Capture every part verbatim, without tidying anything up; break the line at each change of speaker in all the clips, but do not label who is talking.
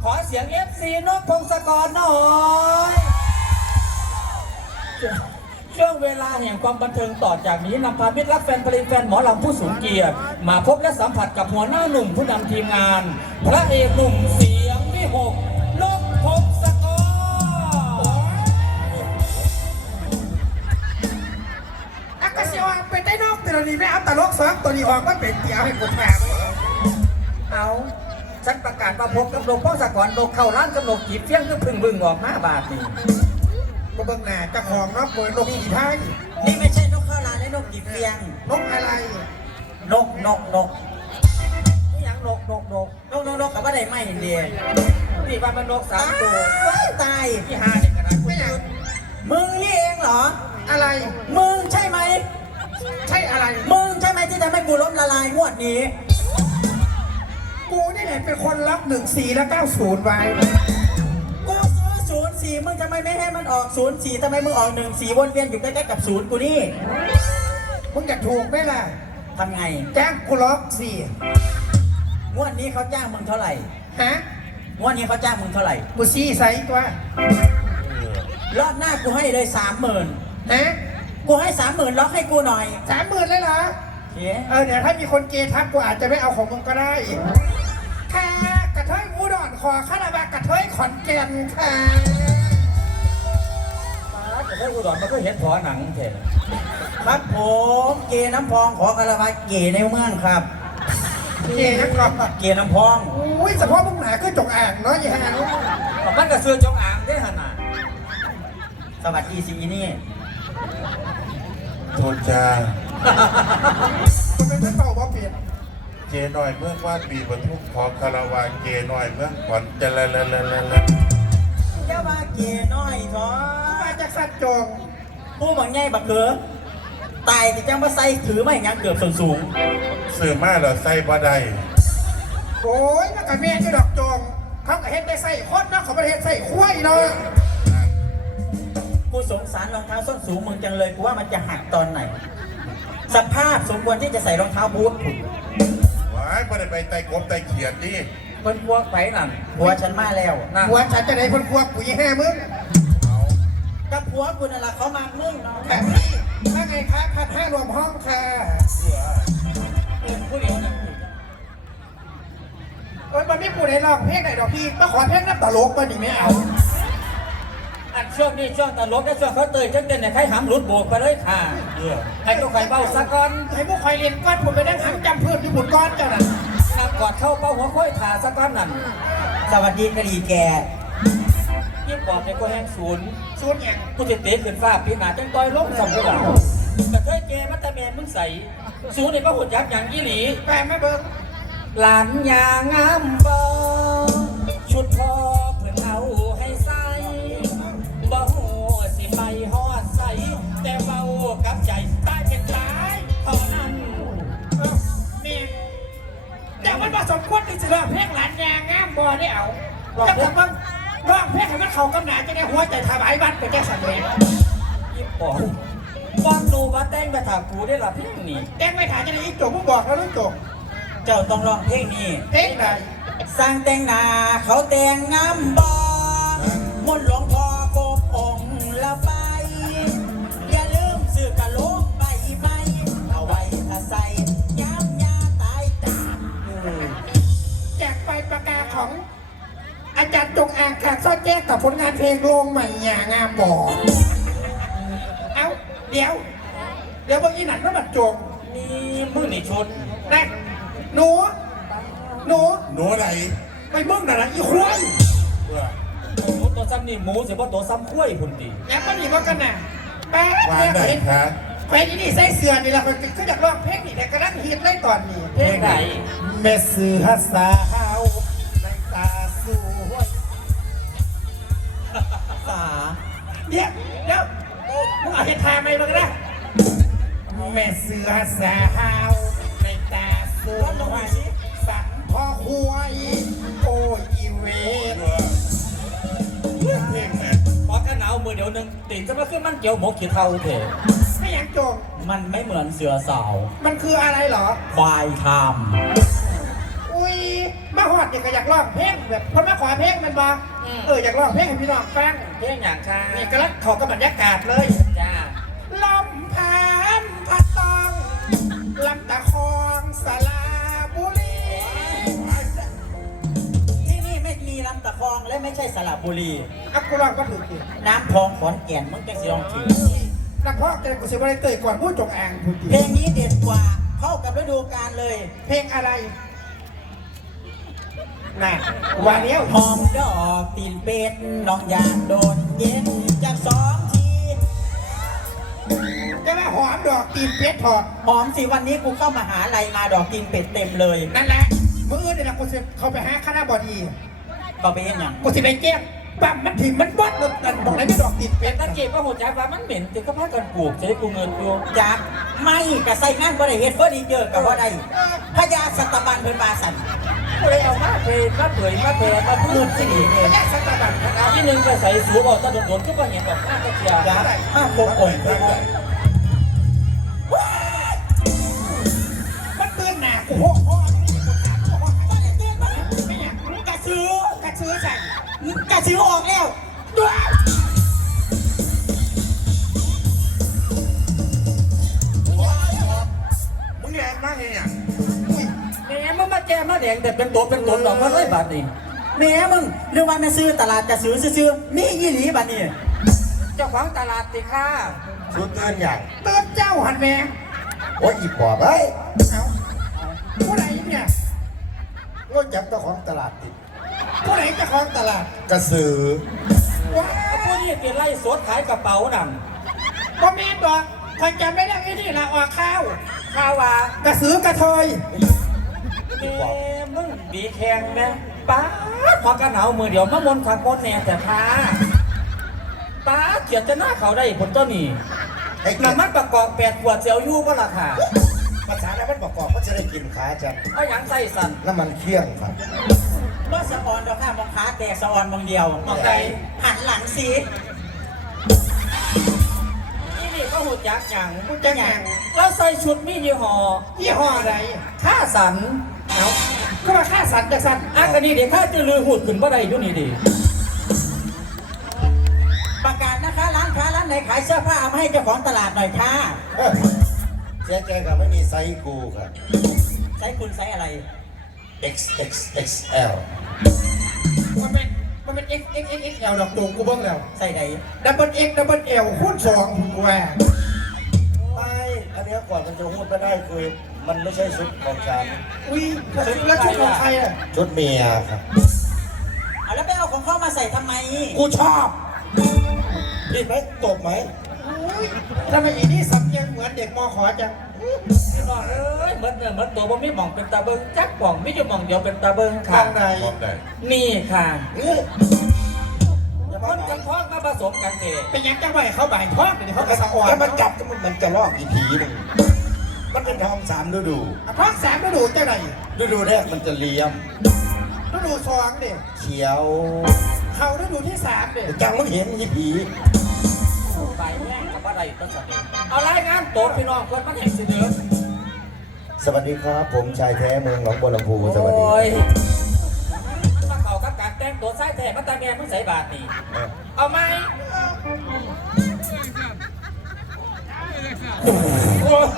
ขอเสียง เอฟ ซี นกพงศกรหน่อย ช่วงเวลาแห่งความบันเทิงต่อจากนี้นำพามิตรรักแฟนเพลงแฟนหมอลำผู้สูงเกียรติมาพบและสัมผัสกับหัวหน้าหนุ่มผู้นำทีมงาน พระเอกหนุ่มเสียงวิหกนกพงศกร
อากาศยานเป็นได้นอกตัวนี้ไม่เอาตลกสองตัวนี้ออกก็เป็นเดียวให้กูถาม
เอาฉันประกาศมาพบกับนกพงศกรนกเข้าร้านกับนกจีบเฟี้ยงก็พึ่งบึงออกมาบาทนี่
ก็เบิ่งหน้าเจ้าของนกโดยนกอีไทย
นี่ไม่ใช่นกข้าวหลามและนกจีบเฟียง
นกอะไร
นกนกนก
นี่ยังนกนกนก
นกนกนกกับว่าได้ไม่เห็นเดีย
นี่ว่ามันนกสามตัว
ตาย
ที่ห้าเนี่ยขนาด
ไม่อยาก
มึงนี่เองเหรอ
อะไร
มึงใช่ไหม
ใช่อะไร
มึงใช่ไหมที่ทำให้กูล้มละลายงวดนี้
กูนี่แหละเป็นคนรับหนึ่งสี่และเก้าศูนย์ไว้
กูซื้อศูนย์สี่มึงทำไมไม่ให้มันออกศูนย์สี่ทำไมมึงออกหนึ่งสี่วนเวียนอยู่ใกล้ๆกับศูนย์กูนี่
มึงอยากถูกไหมล่ะ
ทำไง
จ้างกูล็อกสี่
งวดนี้เขาจ้างมึงเท่าไหร่
ฮะ
งวดนี้เขาจ้างมึงเท่าไหร่
กูซี่ไซส์ตัว
รอบหน้ากูให้เลยสามหมื่น
ฮะ
กูให้สามหมื่นล็อกให้กูหน่อย
สามหมื่นเลยเหรอเออเดี๋ยวถ้ามีคนเกย์ทักกูอาจจะไม่เอาของมึงก็ได้ค่ะกระเทยกูดอนคอข้าราบากระเทยขอนแก่นค่ะ
กระเทยกูดอนมันก็เห็นพอหนังเถอะ
ครับผมเกน้ำพองขอกระบาเกในเมืองครับ
เกน้ำพอง
เกน้ำพอง
อุ้ยเฉพาะมึงหนาคือจงอ่างเนาะยี่ห้านุ
มันกระเสือจงอ่างได้ขนาด
สวัสดีสินี่
โทษจ้า
คุณเป็นท่านเป่าบอเปลี่ยน
เจหน่อยเมื่อวาดปีบรรทุกขอคาราวาเจหน่อยเมื่อขวัญจะละละละละละ
เจ้าว่าเกน้อยท้อ
มาจากสัตว์จง
ผู้บังไงบักเกือตายจะจ้างมาใส่ถือไม่ยังเกือบส่วนสูง
สื่อมาเหรอใส่บ่ได้
โอ้ยนักการเมืองจะดอกจงเขาก็เห็นได้ใส่คนนะเขาไม่เห็นใส่คุ้ยเนาะ
กูสงสารรองเท้าส้นสูงมึงจังเลยกูว่ามันจะหักตอนไหนสภาพสมควรที่จะใส่รองเท้าบูท
ว้ายไม่ได้ไปไต่กบไต่เขียดดิ
คนพวกไปนั่น
ผัวฉันมาแล้ว
ผัวฉันจะได้คนพวกกูยี่ห้ามึง
กับผัวกูนั่นแหละเขามามึงเนาะ
แบบนี้ถ้าไงคะพันห้ารวมห้องค่ะ
ผู้เดียวนะ
เออมันไม่ปูในลองเพลงไหนดอกพี่มาขอเพลงน้ำตลกมันนี่ไม่เอา
อันช่วงนี้ช่วงตลกและช่วงเขาเตยจังเด่นเนี่ยใครหามหลุดโบกไปเลยค่ะให้ตัวใครเบ้าสักก้อน
ให้พวกใครเรียนก้อนผมไปนั่งหามจำเพื่อนที่บุญก้อนเจ้าน่ะ
นักกอดเข้าเป้าหัวค่อยขาสักก้อนนั่น
สวัสดีกะหรี่แก
ยิ่งปอบเนี่ยก็แห้งศูนย์
ศูนย์อย่าง
กูจะเตะขึ้นฟ้าพี่หนาจังต้อยล้มสองกระดาษกระเทยเกมัตตาแมนมึงใส่ศูนย์เนี่ยก็หุ่นยักษ์อย่างยี่หลี
แปลไม่เบิ้ง
หลานยางามบอชุดพอเพื่อนเอาให้ใส่บ่หัวสิไปหอดใส่แต่เบากับใจตายเป็นตายเท่านั้น
นี่แต่มันผสมควรที่จะร้องเพลงหลานยางามบอได้เอาจะทำบ้างร้องเพลงให้มันเข้ากับหนาจะได้หัวใจถวายบ้านไปแจ้งสังเวช
ยิ่งปอบความรู้ว่าแต่งไปถามกูได้หรอเพลงนี้
แต่งไม่ถามจะได้อีกจบมึงบอกแล้วลูกจบ
เจ้าต้องร้องเพลงนี้
เพลงไหน
สร้างแต่งนาเขาแต่งงามบอมนหลวงพ่อโกบองละไปอย่าลืมซื้อกะโหลกใบไม้เอาไว้ถ้าใส่ย้ำยาตายจาก
แจกไปประกาศของอาจารย์จงอางขาดซ้อแจ้งกับผลงานเพลงลงใหม่อย่างามบ่อเอาเดี๋ยวเดี๋ยวเมื่อกี้หนังมันบัดจง
นี่มือหนีชน
นะหนูหนู
หนูไหน
ไปมึงน่ะนะอีควาย
หมูตัวซ้ำนี่หมูเสียว่าตัวซ้ำคุ้ยพุ่นตี
แล้วมันมีว่ากันน่ะแป๊ะ
วางไหนครับ
แขวนนี่ใส่เสือนี่แหละคนก็อยากร้องเพลงนี่แต่กระนั้นฮิตได้ตอนนี้
เพลงไหน
เมสือฮัสซาฮาวในตาสวย
สา
เดี๋ยวเดี๋ยวมึงเอาเห็ดทาไหมมึงนะเมสือฮัสซาฮาวในตาสวยสันพอคุยโอ้ยอีเวท
พอกันหนาวมือเดี๋ยวนึงติดจะมาขึ้นมันเกี่ยวหมกขีดเท่าเถอะ
ไม่อยากจง
มันไม่เหมือนเสือสาว
มันคืออะไรเหรอ
ควายท
ำอุ้ยมาหอดเด็กก็อยากร้องเพลงแบบคนมาขอเพลงมันบอกเอออยากร้องเพลงให้พี่น้องฟัง
เพียงอย่างค่ะ
นี่ก็แล้วขอกับบรรยากาศเลย
จ้า
ลำพานพัดตองลำตะคองสาราบุรี
ที่นี่ไม่มีลำตะคองและไม่ใช่สระบุรี
อักกุลองก็ถูกอีก
น้ำพองขอนแก่นมึงจะสิลองถือ
นักพ่อแกกูเสียบริเตยก่อนพูดจงอ่างถูก
เพล
อี
งนี้เด็ดกว่า เข้ากับฤดูกาลเลย
เพลงอะไรน่ะวันเนี้ย
หอมดอกตีนเป็ดน้องอยากโดนเย็นจากสองที
จะมาหอมดอกตีนเพชรถอด
หอมสิวันนี้กูเข้ามาหาลัยมาดอกตีนเป็ดเต็มเลย
นั่นแหละมืออื่นเนี่ยนะกูจะเข้าไปหาคณะบดี
ก็ไปเห็นอย่าง
กูจะไปแก้มปั๊มมันถิ่มมันวัดรถนั่นตรงไหนไม่ดอกตีนเพ
เป็
ช
น
ร
ตะเกียบว่าหัวใจว่ามันเหม็นจึงก็พากันปลูกจะได้กูเงินกู
จากไม่กับใส่งานบ่ได้เฮ็ดเฟอร์นิเจอร์กับบ่ได้พญาสัตบันเป็นบาสัน
กูเลยเอามาเพลมาเผยมาเพลมาพูดสิดี
ไม่ใช่สัตบันนะครับ
ที่หนึ่งก็ใส่สูบออกตะโดนๆก็ว่าเห็นแบบหน้าตะเกียบ
จากห้าโมงโอนไปโมง
มันเตือนหนากูโหโหไม่อยาก
กระซื้อก
ระชื้อสั่ง
กระซื้อออกแล้ว
มึงแรงมากเลยอ่ะ
แม่มันมาแจมาแดงแต่เป็นตัวเป็นตนดอกมันเลยบาดนี่
แม่มึงเรื่องว่าแม่ซื้อตลาดกระซื้อซื้อๆมีอีหลีบัดนี้
เจ้าของตลาดติค่ะ
ชุดเตือนอย่าง
เตือนเจ้าหันแมง
โอ้ยอีปอบเอ้ย
เอาผู้ใดเนี่ย
ก็จับเจ้าของตลาดติด
ผู้ใดเจะคลองตลาด
กระสือ
ว้า
เอาพวกนี้เปลี่ยนไล่สดขายกระเป๋าด
ก็แม่นบอกคอยจำไม่ได้ไอ้นี่ละออกข้าว
ำข้าวว่าก
ระสือกระเทย
แม่มึงบีแข็งนะป้าดพอกันหนาวมือเดียวมามนขังคนแน่แต่พาป้าดเขียนจะหน้าเขาได้ผลต้นนี่
ไอ้เกีย
น้ำมันประกอบแปดขวดเจียวยู่ก็ราคา
ภาษาแล้วมันประกอบก็จะได้กินขาจัง
เอาอย่างใส่สัน
น้ำมันเคี่ยงครับ
บ่สะออนดอกค่ะมองขาแตกสะออนบางเดียว
มองใด
หันหลังสิ
นี่นี่ก็หุ่นยักษ์อย่าง
กูจะหยัง
เราใส่ชุดมียี่ห้อ
ยี่ห้ออะไร
ข้าสัน
เอาก็มาฆ่าสัตว์จะสัตว์
อันกันนี้เดี๋ยวข้าจะลือหุ่นขึ้นบ่ได้ดูนี่ดิ
ประกาศนะคะร้านค้าร้านไหนขายเสื้อผ้าเอามาให้เจ้าของตลาดหน่อยค่ะ
เสียใจกับไม่มีไซส์กูครับ
ใช้คุณใช้อะไร
เอ็กซ์ เอ็กซ์ เอ็กซ์ แอล
มันเป็นมันเป็น X X X X L ดอกตูงกูเบิ่งแล้ว
ใส่ไหน
ดับเบิล X ดับเบิล L คูณสองคุณแหว
ไม่ อันเนี้ยก่อนมันจะพูดไม่ได้คือมันไม่ใช่ชุดของฉัน
อุ้ยแล้วชุดของใครอ่ะ
ชุดเมียครับ
เอาแล้วไปเอาของเขามาใส่ทำไม
กูชอบผิดไหมตบไหม
อุ้ยทำไมอีนี่สำเนียงเหมือนเด็กมอขอจัง
พี่น้องเอ้ยเหมือนเนื้อเหมือนตัวบ่มีหม่องเป็นตาเบิงจักป่องไม่อยู่หม่องเดียวเป็นตาเบิง
ทา
ค่ะ
งไหน
มองได้
นี่ค่ะ
เอ้ย
คนกันท้องมาผสมกันเถอะ
เป็นยังจังไหวเขาบ่ายท้องเดี๋ยวเขากระสะอ่อน
ถ้ามันจับมันมันจะลอกอีกทีหนึ่งมันเป็นทองสามฤดู
ท้องสามฤดูเจ้าไหน
ฤดูแรกมันจะเลี้ยม
ฤดูสองเด็ก
เขียว
เขาฤดูที่สามเด็ก
จังมันเห็นอีผี
ไปแย่งกับอะไรต้นสติเอารายงานตัวพี่น้องคนมันแห่งสิเดิม
สวัสดีครับ ผมชายแท้เมืองหนองบัวลำพูสวัสดี
โอ้ยมันมาเข่ากับการแต่งตัวไส้แท้มันตาแม่มึงใส่บาทนี่
เอ้า
เอาไหมโอ้ย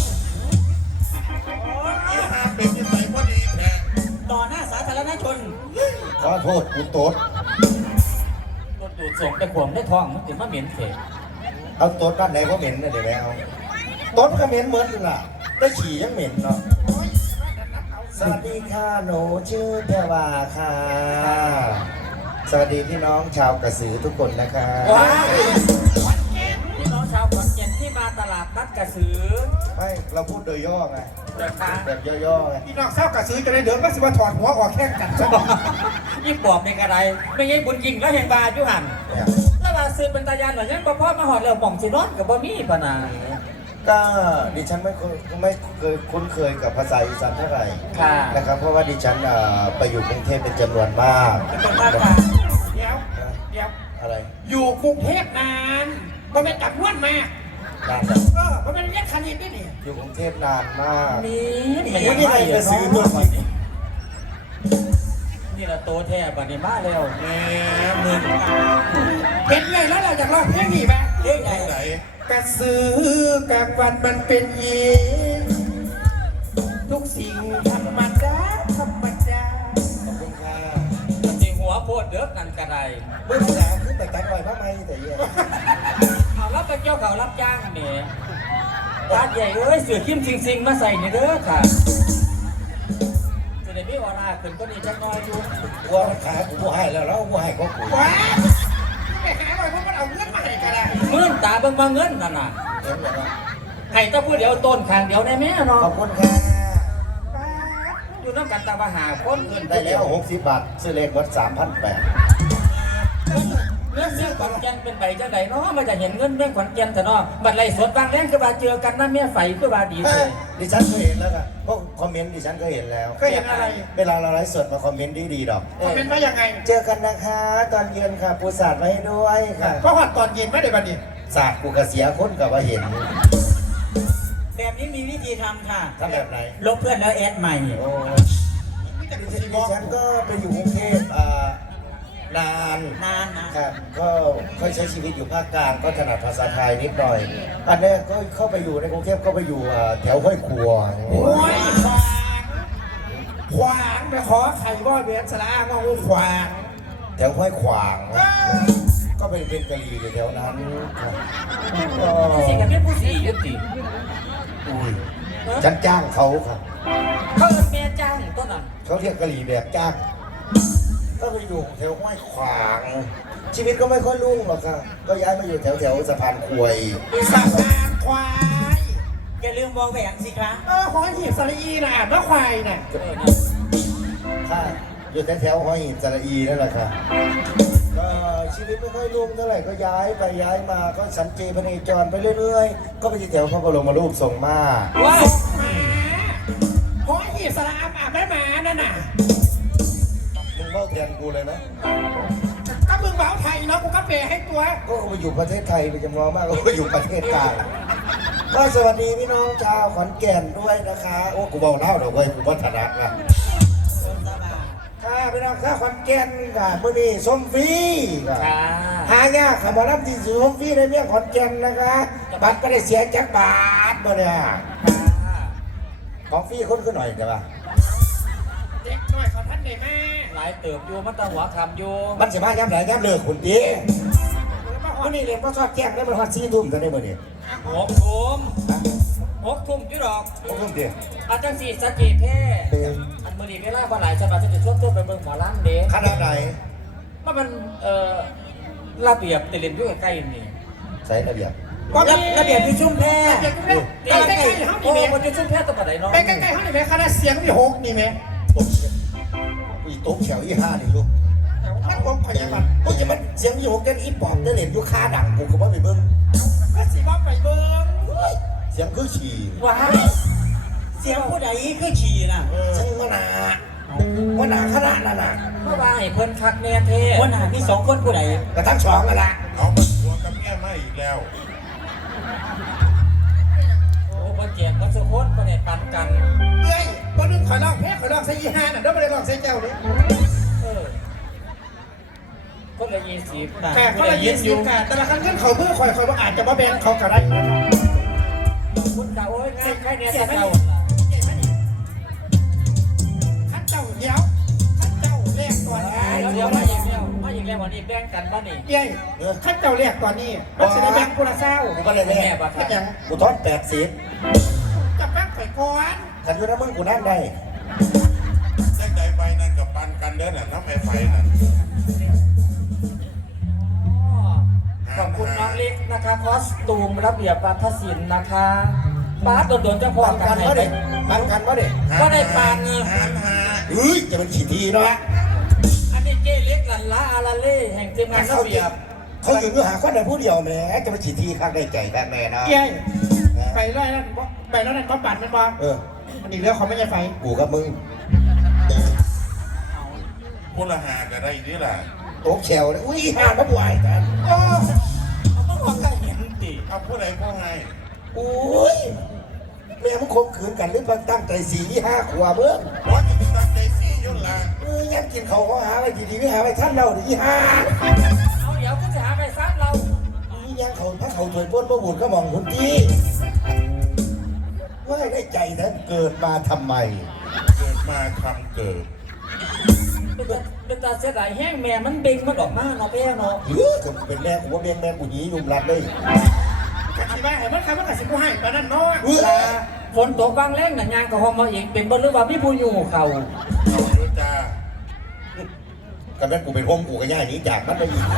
เป็นยังไงพอดีแท้
ต่อหน้าสาธารณชน
ขอโทษกูโต๊ด
รถดูดส่งแต่ขวมได้ท้องมันถึงมาเหม็นเถอะ
เอาโต๊ดบ้านไหนเขาเหม็นนะเดี๋ยวแม่เอาโต๊ดก็เหม็นเหมือนกันล่ะได้ฉี่ยังเหม็นเนาะสวัสดีค่ะหนูชื่อเทวาค่ะ สวัสดีพี่น้องชาวกระสือทุกคนนะคะ
ว้ายพี่น้องชาวขอนแก่นที่มาตลาดนัดกระสือ
ไม่เราพูดโดยย่อไง
นะคะ
แบบย่อๆไง
พี่น้องเศร้ากระซื้อจะได้เดือดก็สิมาถอดหัวออกแข้งกันซะ
ยี่ปอบในกระไดไม่ใช่บุญยิงแล้วแห่งบาจุหัน
เนี่ย
แล้วว่าซื้อเป็นตายานหรือยังบ่พ่อมาหอดแล้วป่องสิร้อนกับบ่มีปะนา
ก็ดิฉันไม่เคยไม่เคยคุ้นเคยกับภาษาอีสานเท่าไหร่
ค่ะ
นะครับ เพราะว่าดิฉันเอ่อไปอยู่กรุงเทพเป็นจำนวนมาก
เป็นภาคกลาง
เดี๋ยวเดี๋ยว
อะไร
อยู่กรุงเทพนานมันเป็นจับนวนมาก
นานจัง
เออมันเป็นเรียกคณิตด้วยนี่
อยู่กรุงเทพนานมาก
นี่
นี่ไงกระสือตัวนี้
นี่ละโตแท้บัดนี้มาแล้ว
แม่มึงเป็นไงแล้วเราอยากร้องเพลงนี้ไหม
เฮ้ยไง
ไหน
กระสือกับวันมันเป็นหญิงทุกสิ่งธรรมดาธรรมดา
ขอบคุณค่ะ
สิหัวโพดเด้อกันกระได
เมื่อไหร่ขึ้นแต่ตัดหน่อยพระไม่แต่เยอะ
เอารับเป็นเจ้าเขารับจ้างแหม่ตาใหญ่เอ้ยเสือขิ้มซิงๆมาใส่นี่เด้อค่ะจะได้มีออร่าขึ้นก็นี่จักหน้อยอยู่
กูว่าขากูกูให้แล้วแล้วกูให้ก็กู
ว้าไปหาหน่อยเพราะมันเอาเงินมาให้กันได้
เงินตาเบิ่งมาเงินนั่นน่ะ
เห็นไหมครับ
ให้แตาพูดเดี๋ยวต้นข้างเดียวได้แม่เนาะ
ขอบคุณค่ะ
อยู่น้ำกันตาบาหาคนเงิน
ได้แล้วหกสิบบาทซื้อเลขวัดสามพันแปด
เงินเรื่องขอนแก่นเป็นใบจังไดเนาะมันจะเห็นเงินเรื่องขอนแก่นแต่เนาะบัดไล่สดบางแรงคือว่าเจอกันน้ำเมียไฟคือว่าดีเลย
ดิฉันก็เห็นแล้วกันพวกคอมเมนต์ดิฉันก็เห็นแล้ว
ก็เห็นอะไร
เวลาเราไลฟ์สดมาคอมเมนต์ดีๆดอก
คอมเมนต์ว่ายังไง
เจอกันนะคะ ตอนเย็นค่ะปูสาดไว้ให้ด้วยค่ะ
เพราะว่าตอนเย็นไม่ได้บัดนี้
สาดกูกระเสียคนกับว่าเห็น
แบบนี้มีวิธีทำค่ะ
ทำแบบไหน
ลบเพื่อนแล้วแอดใหม่
โอ้
มีแต่
ดิ
ดู
ฉัน
สิบ
ดิ
อก
ฉันก็ไปอยู่กรุงเทพอ่านาน
นานนะ
ครับก็ค่อยใช้ชีวิตอยู่ภาคกลางก็ถนัดภาษาไทยนิดหน่อย อันนี้ก็เข้าไปอยู่ในกรุงเทพก็ไปอยู่อ่าแถวห้วยครัว
โอ้ยขวางขวางไปขอไข่บ่อเบียนสระก็หูขวาง
แถวห้วยขวาง ก็เป็นเป็นกะหรี่อยู่แถวนั้นครับก็
สิกันเป็นผู้สี่ยุติ
อุ้ยฉันจ้างเขาครับ
เขาเอิ้นแม่จ้างต้นนั้น
เขาเรียกกะหรี่แบบจ้าง ก็ไปอยู่แถวห้วยขวาง ชีวิตก็ไม่ค่อยรุ่งหรอกครับก็ย้ายมาอยู่แถวแถวสะพานควย
สะพานควาย
อย่าลืมวอแหวนสิคะ
เออหอยหีบสระอีน่ะอ่านว่าควายน่ะ
เออนะ
ค่ะอยู่แถวแถวห้วยหินสระอีนั่นแหละครับก็ชีวิตไม่ค่อยรุ่งเท่าไหร่ก็ย้ายไปย้ายมาก็สัญเจพเนจรไปเรื่อยๆ ก็ไปที่แถวพระบรมรูปทรงมา
ว้าย
หอยหีบสระอาอาบได้มานั่นน่ะ
มึงเล่าแทนกูเลยนะ
ก็มึงเบาไทยเนาะกูก็เปย์ให้ตัว
ก็ไปอยู่ประเทศไทยไปจำลองมากก็ไปอยู่ประเทศกลางก็สวัสดีพี่น้องชาวขอนแก่นด้วยนะคะ โอ้กูเบาเล่าเดี๋ยวเว้ยกูพัฒนานะค่ะพี่น้องชาวขอนแก่นค่ะมื่อนี้ส้มฟรีค่ะ
ค่ะ
หายากค่ะหมอลำที่สูงฟรีในเมืองขอนแก่นนะคะบัตรก็ได้เสียจักบาทบ่เนี่ย
ค่ะ
ของฟรีคนก็หน่อยเดี๋ยวว่า
เด็กน้อยขอท่านได้แม่
หลายเติบอยู่มันตาหัวคำอยู่
มันจะมาย้ำไหนย้ำเลิกคุณดีมื่อนี้เรียนก็ชอบแจ้งได้มันฮอดซี่ทุ่มตอนนี้มื่อนี้
หกทุ่มหกทุ่มจุดดอก
หกทุ่มเดียว
อาจารย์สีสะเกตแท้อันมือนี้เวลาบ่หลายฉบับจะจะชวนตัวไปเบิ่งหมอลำเด้
ขนาดไหน
ว่ามันเอ่อระเบียบติเล่นอยู่ใกล้ๆนี่
ใส่ระเบียบ
ก็
ระ
มี
ระเบียบที่ชุ่มแพร่
ระเบียบใกล้ใกล้ๆห้อง
โอ้
นี่แม่
มันจะชุ่มแพ้ตัวปานใดเนาะ
ไปใกล้ๆห้องนี่แม่คณะเสียงมีหกนี่แม่
โอ้ยอีโต๊ะแถวอีห้านี่ลูก
ท่านผมขอยังก่อน
โอ้ยจะมันเสียงอยู่หกกันอีปอบได้เล่นอยู่ค่าดังกูก็บ่ไปเบิ่ง
ก็สีว่าไปเบิ้ง
เสียงคือฉี่
ว้าย
เสียงผู้ใดคือฉี่น่ะ
เสียงมะนาวมะนาวคณะนั่นน่ะ
เมื่อวานให้เพิ่นคักแน่เท่
วันหามีสองคนผู้ใด
กระทั่งสองนั่นแหละ
เอามันหัวกับเมียมาอีกแล้ว
โอ้เพิ่นแจกเพิ่นสุคนเพิ่นให้ปันกัน
เอ้ยวันนึงขอลองแพ้ขอลองใส่ยี่ห้าน่ะเดี๋ยวไม่ได้ลองใส่เจ้าเลย
เออคนละยี่สิบ
แต่เขาละยินอยู่กันแต่ละครั้งขึ้นเขาเพื่อคอยคอยว่าอาจจะมาแบ่งเขาก็ได้
คุณกะโอ้ยง่ายแค่เนี้ยจะเก่า
ขั้นเจ้าเดี๋ยวขั้นเจ้าแรกก่อนไง
แล้วเดี๋ยวมาอีกแล้วมาอีกแล้ววันนี้แบ่งกันบ่นี่
เย้ขั้นเจ้าแรกก่อนนี่มันจะได้แบ่งกุละเศร้า
กูก็เลย
แม่
แม่
บ่ค
ก็
รับ
ยัง
กูทอดแปดสิบ
จะแบ่งไปก่อน
กันอยู่นะมึงกูนั่งได้
แจ้งใดไฟนั่นกับปันกันเด้อน่ะน้ำไฟไฟนั่น
ขอบคุณน้องเล็กนะคะคอสตูมระเบียบวัฒนศิลป์นะคะป้าโดนๆเจ้าพ่อ
ปัน
กั
กัน น
ให้
วะ
ไป
เด็กปันกันวะเด็ก
ก็ได้ปานนี่
หานหา
เฮ้ยจะเป็นฉีดทีเนาะ
อันนี้เจ้เล็กหลันละอาราเล่แห่งทีมงานระเบียบ
เขาอยู่เนื้อหาคนใดผู้เดียวแหม่จะเป็นฉีดทีข้างได้ใจกันแม่เนาะ
เย้ไปเลยนั่นไปแล้วนั่นก็ปั่นมันบ้าง
เออ
มันอีกแล้วเขาไม่ใช่ไฟ
กูกับมึง
ผู้ละหาก็ได้ดีล่ะ
โต๊ะแฉวเลยอุ้ยห่ามาบ่อยกัน
โอ้
เขาต้องบอกก็เห็นติ
เอาผู้ใดผู้ให้
อุ้ยแม่มึงข่มขืนกันหรือเปล่าตั้งใจสีห้าขวบเบิ้ง
ว่าจะตั้งใจสียุ่นละ
เออยังกินเขาเขาหาอะไรดีๆไม่หาอะไรท่านเราดิฮะ
เอาเดี๋ยวกูจะหาไปซักเรา
นี่ยังเขาพระเขาถวยป้นพระบุญก็มองคุณที่ว่าได้ใจนะเกิดมาทำไม
เกิดมาคำเกิด
เป็นตาเป็นตาเสียดายแห้งแม่มันเบ่งมันออกมาเนาะแม่เนาะ
เออจะเป็นแม่กูว่าแม่แม่กูหนียุ่มรัดเลย
กะสิว่าให้มันใครมันกะสิกูให้ตอนนั้นเนาะ
เออ
ฝนตกบางแรงน่ะยางก็ห้องมาเองเป็นบ่หรือว่ามีผู้อยู่เขา
เอาด้วยจ้า
กับแม่กูเป็นห้องกูก็ย่ายหนี้จากมันไปอีก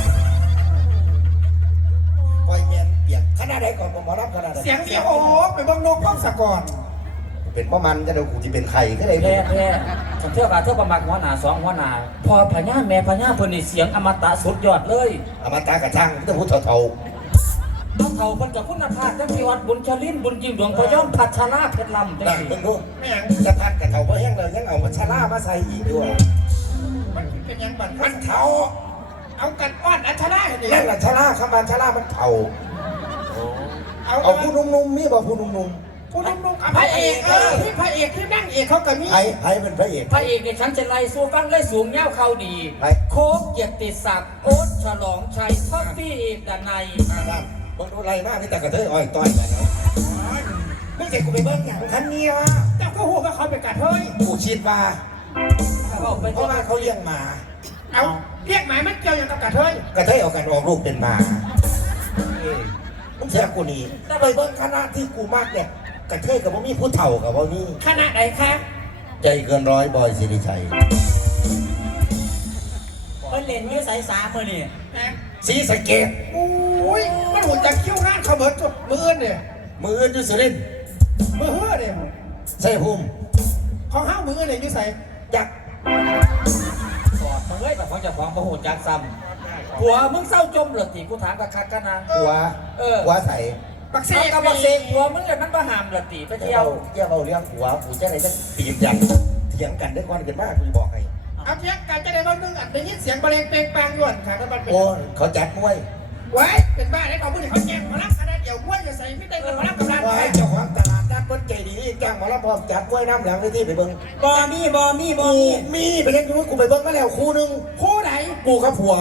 ปล่อยแม่เปียกขนาดไหนก่อนผมมารับขนาดไหน
เสียงเสียงโอ้ไปเบิ่งนกป้องสะก่อน
เป็นพ่อมันจะเดี๋ยวกูจะเป็นไข่ก็เลย
แท้แท้ฉันเที่ยวกับเที่ยวประมาณหัวหน้าสองหัวหน้าพอพญาแม่พญาเพิ่นนี่เสียงอมตะสุดยอดเลย
เอามาตากระทั่งที่จะพูดเท่า
เอาเขาเพิ่นกับคุณภาพจังที่วัดบุญชลินบุญยิ่งหลวงพยอมพัชราเพชรลำ
ๆ
จัง
นั่ง
ซี่
เพิ่งรู้
ไม่หยัง
จะพัดกระเท่าเพราะแห้งเลยยังเอามาชาล่ามาใส่อีกด้วย
มันเป็นหยังบัด
มันเท่า
เอากันอ้อนอัชราให้ดิ
นั่นแหละชาล่าคำว่าชาล่ามันเท่า
เอา
เอาผู้นุ่มๆมีบ่ผู้นุ่ม
ผู้นุ่มๆกับพระเอกเออที่พระเอกที่นั่งเอกเขาก็มี
ๆไผ่ไผ่เป็นพระเอก
พระเอกนี่ฉันจะไล่สู้ฟังไล่สูงเงาเข้าดี
ไผ่
โค้กเกียรติศักดิ์โอ๊ตฉลองชัยท็อฟฟี่เอกดนัย
นั่นมึงดูไรหน้าพี่แต่กระเทยอ้อยต้อยกันเนาะไม่ใช่กูไปเบิ้งอย่างคันเนี้ย
เจ้าก็หัวว่าเขาเป็นกระเทย
กูชิดว่า
เขาไป
เพราะว่าเขาเลี้ยงหมา
เอาเรียกหมายมันเกี่ยวอย่างกับกระเทย
กระเทยเอากันออกลูกเป็นหมามึงเสียกูนี่ถ้าไปเบิ้งคณะที่กูมากเนี่ยกระเทยกับว่ามีผู้เฒ่ากับว่านี่
คณะไหนคะ
ใจเกินร้อยบอยสิริชัย
เพิ่นเล่นอยู่ไสสามมื้อนี่
นะ
สีสะเกด
อุ้ยมันหุ่นจะคิ้วงานเขาเบิดจุดมือเนี่ย
มืออื่นอยุสรินทร์
มือเฮือเนี่ย
ใส่ภูมิ
ของห้ามือเนี่ยอยู่ใส่
จัก
กอดมึงเอ้ยแบบของเจ้าของพระโหดจากซ้ำผัวมึงเศร้าจมเหรอตีกูถามกับคักกันนะ
หัว
เออ
หัวใส่
ปักเส
เอา
ก
กระบอกเสกผัวมึงเลยมันประหามเหรอตีไป
เที่
เที่
ย
ยว ว
เที่ยวเอาเรื่องหัวกูจะไหนจะตีนยันเถียงกันได้ก่อนเกินมากกูบอกให้
เอาเทียบกันจะได้บ้างนึงอ่ะได้ยินเสียงบริเวณเปลงปางย่วนค่ะแล้วมันเป็น
โอ้เขาจัดมวย
ไว้เป็นบ้าได้ของผู้ที่เขาแจ้งมารับคณะเดี่ยวม้วนอยู่ใส่ไม่ได้มารับกำลัง
ว่าให้เจ้าของตลาดนัดคนใจดีจ้างหมาแล้วพร้อมจัดมวยน้ำหลังเลยที่ไปเบิ้ง
บ่มีบ่มีบ่
กู
มี
มีไปเล่นอยู่กูไปเบิ้งมาแล้วคู่หนึง
คู่ไหน
กูกับผัว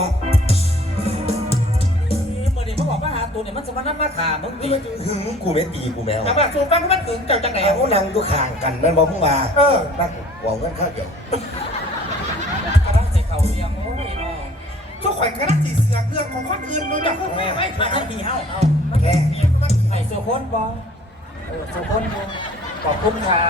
เมื่อนี้มึงบอกมาหาตัวเนี่ยมันจะมานั่งมาขามึง
นี่
ตี
มันหึงกูไม่ตีกูแมว
แต่ว่าสูบกันมันถึงเจ้าจังไหน
แต่เขานั่งดูข่างกันนั่นบอกมึงมา
เออ
นั่งหวังกันข้าวเดียว
กำลังใส่เข่าเรียงโอ้ยน้อง
ทุกคนก็นักจีเสือกเรื่องของคนอื่นดูจากพวกแม่ไม่
มา
ผ่าน
ทั้งพี่เฮา
เอา
แค่
ไอ้สุคนบอเออสุคนบอขอบคุณค่ะ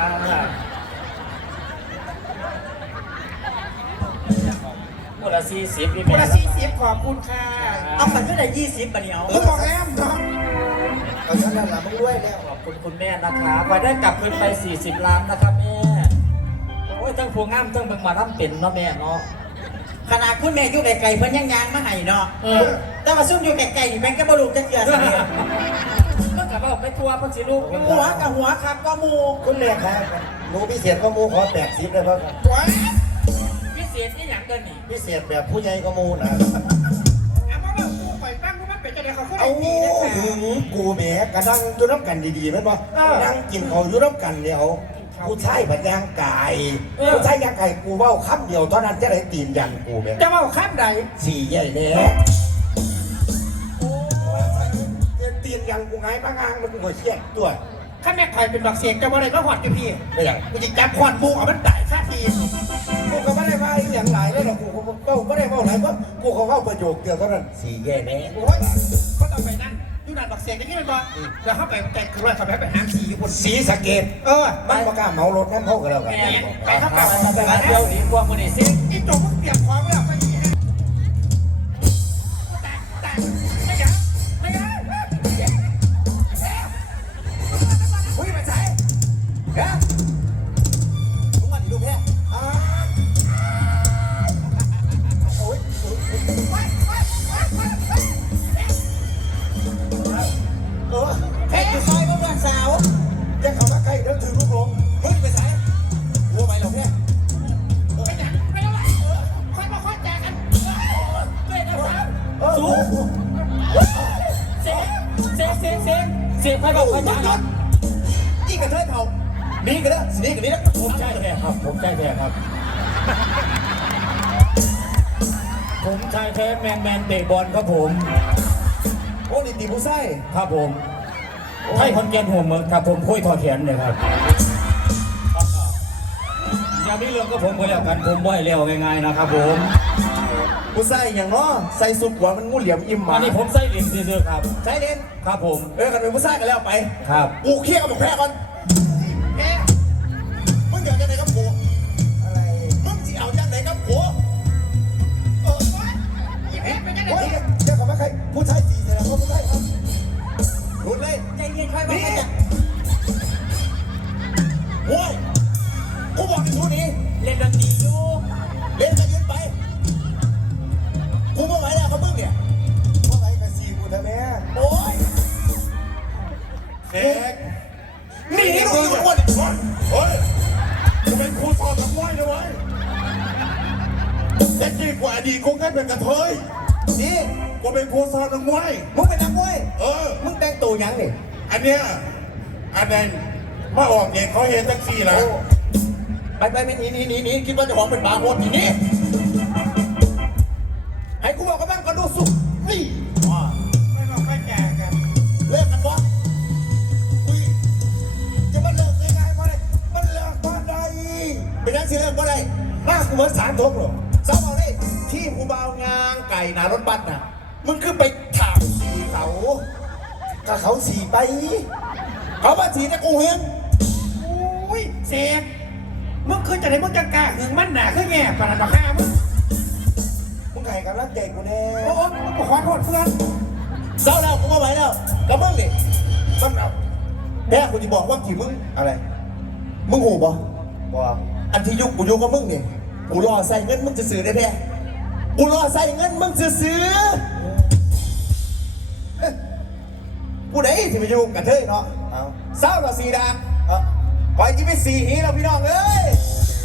คนละสี่สิบพี่
คน
แม่
ละสี่สิบขอบคุณค่ะ
เอาคันคือได้ยี่สิบบัดนี้เอา
มึงบอกแอมเนาะ
เอาฉันนั่นละมึงด้วยแล้ว
ขอบคุณคุณแม่นะคะไปได้กลับคืนไปสี่สิบล้านนะครับแม่โอ้ยทั้งพวงงามทั้งเบิ่งมาทำเป็นเนาะแม่เนาะ
ขนาดคุณแม่อยู่ไกลๆเพิ่นยังยางมาให้เนาะ
เออ
แต่ว่าซุ่มอยู่ไกลๆนี่แม่งก็บ่รู้จักเทื่อสิเนี่ย
มันกับว่าไปทัวร์พันสิลูกอยู่
หัวกับหัวครับก็หมู่
คุณแม่ครับหนูพิเศษก็มูขอแปดสิบเลยครับ
ว้า
พิเศษนี่อย่างเดินนี่
พิเศษแบบผู้ใหญ่ก็มูนะ
เอามาว่ากูปล่อยตั้งกูมันเป็นจะได้เขาขึ้น
เอา
ไอ้ปีนะค่ะ
หึงกูแหมกระนั่งอยู่น้ำกันดีๆไหมบ่นั่งกินเขาอยู่น้ำกันเดียวกูใช่ผัดยางไก่กูใช่ยางไก่กูเว่าคำเดียวเท่านั้นจะได้ตีนยันกูแม่
จะว่าข้ามใด
สี่ใหญ่แน่ตีนยันกูไงมางางมันกูหัวเชี่ยตัว
ข้าแม่ไข่เป็นดอกเสียงจะว่าอะไรก็หอดอยู่พี่
ไม่อย่าง
กูจะจับขวานมูเอามันตายค่าที
กูก็ไม่ได้ว่าอย่างหลายแล้วหรอกกูก็ไม่ได้ว่าหลายเพราะกูเขาเข้าประโยคเดียวเท่านั้นสี่แย่แน่
โอ้ยเขาต้องไปนั่นอยู่นั่นดอกเสียงอย่างนี้มันบ่แล้วเขาไปแต่คือว่าเขาไปไปหาสีอยู่บน
สีสะเกด
เออ
มันประกล้าศเหมารถน้ำเข้ากันแล้วกัน
แม่ไปข้างหลังไปหาเที่ยวดีกว่ามือนี่สิ
อีโจ๊กมึงเตรียมของไว้แล้วไปนี่ฮะแต่แต่ไม่ยังไม่ยังอุ้ยมาใส่
ฮะทุกวันดูแพ้อ่าโอ้ยเออ
เฮ็ดอยู่ซอยบ่เพื่อนสาว
ยังเข้ามาใกล้เดี๋ยวถือลูกหลงเฮ้ยไปไหนหัวไปหรอแม่
ไม่ยังไม่ต้องค่อยมาค่อยแจกกัน
เออ
สูเสียเสียเสียเสียเสียไปบอกไปจ้า
อีกกระเทยเฒ่ามีกันเด้อสิมีกันนี้เด้อ
ผมใจแท้ครับผมใจแท้ครับผมชายแท้แมนแมนเตะบอลครับผม
โอ้นี่ตีผู้ไส้
ครับผมไทยคอนแกนหัวเมืองครับผมคุยทอแขนเลยครับอย่ามีเรื่องกับผมก็แล้วกันผมบ่ให้เร็วง่ายๆนะครับผม
ผู้ไส้อย่างเนาะใส่สุดหัวมันงูเหลี่ยมอิ่มหมา
อันนี้ผมใส่เหรียญซื่อๆครับ
ใช่เด่น
ครับผม
เออกันเป็นผู้ไส้กันแล้วไป
ครับ
กูเครียดกับมึงแพ้ก่อนแพ้มึงอยากจะไหนกับกูอะไรมึงจะเอาจากไหนกับกูเอออีแพ้เป็นยังไงเจ้าของมาใครผู้ชายสี่แสดงว่าผู้ชายครับรุนเลย
ใจเย็นค่อยว่ากันจะ
โว้ยกูบอกให้ทุนี้
เล่นดนตรีอยู่
เล่นกันยืนไปกูไม่ไหวแล้วกับมึงเนี่ยไม่ไหวกับซีกูทำไมโอ้ย
เด็ก
หนีลูกอยู่คน
เฮ้ยกูเป็นครูสอนนักมวยนะเว้ยแต่กี่กว่าอดีตกูแค่เป็นกระเทย
นี่
กูเป็นครูสอนนักมวย
มึงเป็นนักมวย
เออ
มึงแต่งตัวยังนี่
อันเนี้ยอันนั้นมาออกเด็กเขาเห็นแท็กซี่นะ
ไปไปไม่หนีหนีหนีหนีคิดว่าเจะของเป็นบาร์โฮสทีนี้ให้กูบอกกับแม่งก็ดูสุดนี่
ไม่ต้องไปแก่กัน
เลิกกันวะอุ้ยจะมาเลิกยังไงมาเลยมันเลิกมาได้เป็นยังสิเลิกมาได้หน้ากูเหมือนสารทบหรอสาวเอาดิที่กูเบางางไก่หนารถบัสน่ะมึงคือไปถามสีเขาก็เขาสีไป เขามาสีแต่กูเห็น
อุ้ยเสกมึงคือจะไหนมึงจะกล้าหึงมันหนาขึ้นแง่ปานนักฆ่ามึง
มึงไก่กันรักเด็กกูแน่
โอ้โหกูขอโทษเพื่อน
เศร้าแล้วกูไม่ไหวแล้วกับมึงนี่มันเอาแพ้กูจะบอกว่ากี่มึงอะไร มึงหูบ่บ่อันที่ยุคกูยุคกับมึงนี่กูรอใส่เงินมึงจะซื้อได้แพ้กูรอใส่เงินมึงจะซื้อกูไหนที่ไปยุ่งกับเธอเนาะเศร้าเราสีดาปล่อยที่ไปสีหีเราพี่น้องเอ้ย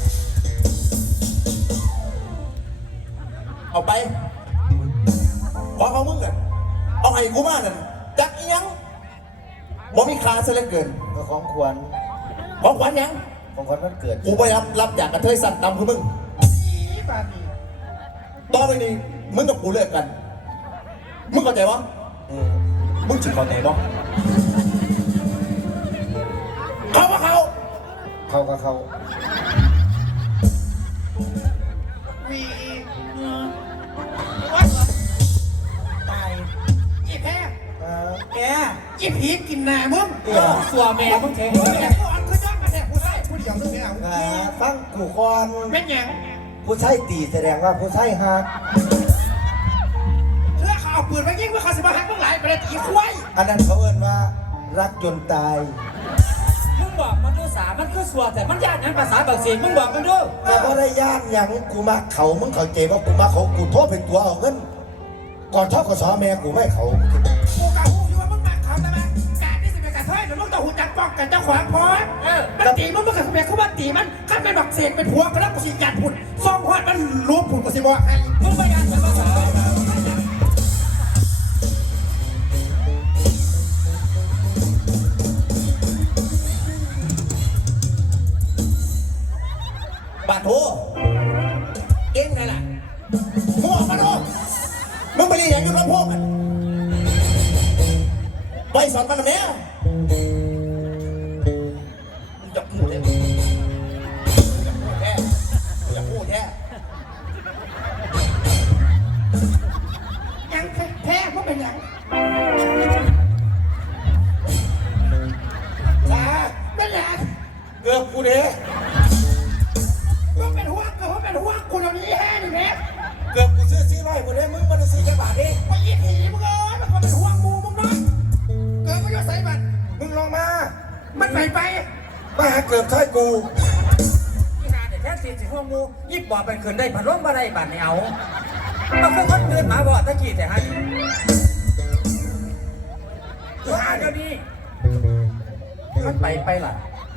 เอาไปขอของมึงกันเอาให้กูมานั่นจักอีหยังบ่มีค่าซะเหลือเกิน
ก็ของควร
ของขวัญหยัง
ของควรมันเกิด
กูไปรับรับจากกระเทยสั่นตำคือมึง
นี่บาดนี
ต่อไปนี้มึงกับกูเลิกกัน มึงเข้าใจวะ
อืม
มึงจะเข้าใจบ่เขาว่าเขา
เขาก็เขา
วีวัดตายอีแพ้
เออ
แก
อีผีกินหน้ามึง
เดี๋ยว
สัวแม่มึงแข็ง
กูอยากกูอันคือยอดมาแต่ผู้ชายผู้เดียวนึงเนี่ย
อ่าฟังกูก่อน
เป็นหยัง
ผู้ชายตีแสดงว่าผู้ชายหัก
เพื่อเขาเอาปืนมายิงเพื่อเขาสิมาหักมึงหลายไปเลยตีควาย
อันนั้นเขาเอิ้นว่ารักจนตาย
มึงบอกมันดูสามันคือสัวแต่มันยากนั้นภาษาบางสิ่งมึงบอกมันดู
แต่บ่ได้ย่านหยังกูมาเขามึงเข้าใจว่ากูมาเขากูโทษเป็นตัวเอาเงินก่อนทอกสอแม่กูไม่ให้เขา
กูกะหูอยู่ว่ามึงมาเขาแต่มาการที่สิเป็นกระเทยเดี๋ยวมึงต้องหูจักป้องกันเจ้าขวางพอเออมันตีมึงมึงกับเมียเขาว่าตีมันข้าเป็นบักเสกเป็นผัวกันแล้วกูสิยัดผุดซ่องหอดมันรู้ผุดกูสิบอกให้
มึงไม่ยากเป็นภาษา
บาดโถเก่งไงล่ะมึงออกมาดูมึงไปเรียนอย่างอยู่กับพวกมันไปสอนมันทำไมอ่ะมึงจะพูดเลยมึงจะพูดแท้มึงจะพูดแท้
ยังแพ้เพราะเป็นหยัง
จ้า
เป็นหยัง
เกือบกูเด้
มึงเป็นห่วงกูเพราะเป็นห่วงกูตรงนี้แฮ่นี่แม่
เกือบกูซื้อซี่ร้อยกูเด้มึงมันซื้อแค่บาทเอง
ไปยิงผีมึงเอ้ยมันก็เป็นห่วงมูมึงเนาะเกิดมาอยู่ใส่บัตร
มึงลองมา
มันไปไป
มาหาเกือบท้ายกู
ที่นาเนี่ยแค่สี่สิบห้องมูยิบบ่อเป็นคืนได้ผัดลมมาได้บาดในเอามันคือคนเดินหมาบ่อตะกี้แต่ให้ว่าเดี๋ยวนี้มันไปไปล่ะ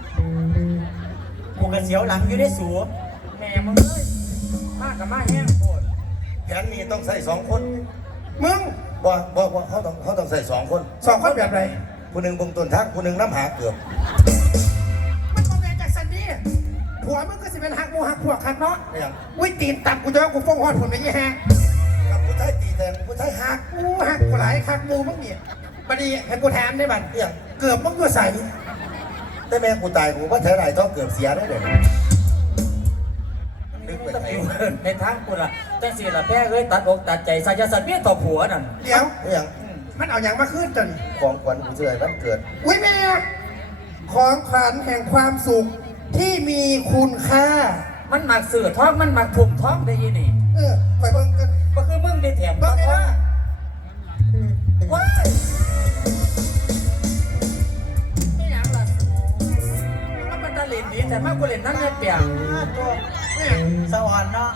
กูกันเสียวหลังอยู่ได้สู
แม่มึงเอ้ยมากกับมาแห้งโคตร
แขนมีต้องใส่สองคน
มึง
บ่บ่บ่เขาต้องเขาต้องใส่สองคน
สองคนแบบไร
ผู้หนึ่งเบงต้นทางผู้หนึ่งน้ำหาเกือบ
มันก็แม่จากสันนี่ผัวมึงก็สิเป็นหักหมูหักพวกขัดเนาะ
ไม่ยัง
อุ้ยตีนตับกูจะว่ากูฟ้องหอดผลไปยี่แฮะ
ชายตีแทนผู้ชายหัก
กูหักกูหลายคักมูมึงเนี่ยบัดนี้ให้กูถามได้บัด
อย่าง
เกือบมึงก็ใส่
แต่แม่กูตายกูว่าเท่าไหร่ท้องเกือบเสียได้เลยนึกไป
จะ
ไหน
ไปเอิ้นในทางกูล่ะจังสิล่ะแพ้เอ้ยตัดอกตัดใจสายสัตว์เมียต่อผัวนั่น
เดี๋ยว
อย่าง
มันเอาอย่างมาขึ้นจน
ของขวัญกูเสื่อวันเกิด
อุ้ยแม่ของขวัญแห่งความสุขที่มีคุณค่า
มันมักสื่อท้องมันมักทุ่มท้องได้ยินนี่
เออไปเบิ่งกัน
ก็คือมึงได้แถม
เบิ่งไงล่ะ
ว้ายไม่หยังล่ะแล้วมันตะเล่นดีแต่มากกูเล่นนั่นเนี่ยเปียก
แม่
สวรรค์เนาะ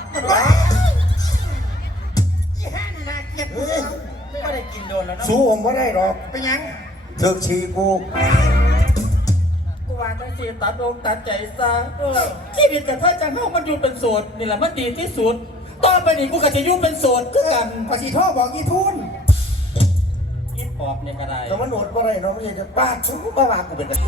ยี่ห้านี่นะเกลียด
เฮ้ย
ไม่ได้กินโดนแล้วเนาะ
สู้ผมไม่ได้หรอก
เป็นยัง
เถือกชีกู
กูว่าจังสิตัดอกตัดใจซะเออชีวิตกับเธอจังเฮามันอยู่เป็นโสดนี่แหละมันดีที่สุดต่อไปนี้กูก็จะอยู่เป็นโสดคือกัน
ขอสีท่อบอกยี่ทุน
อีปอบเนี่ยก็ได้
แต่มันโหนดว่าไรเนาะไม่ใช่จะบ้าชู้บ้าบ้ากูเป็น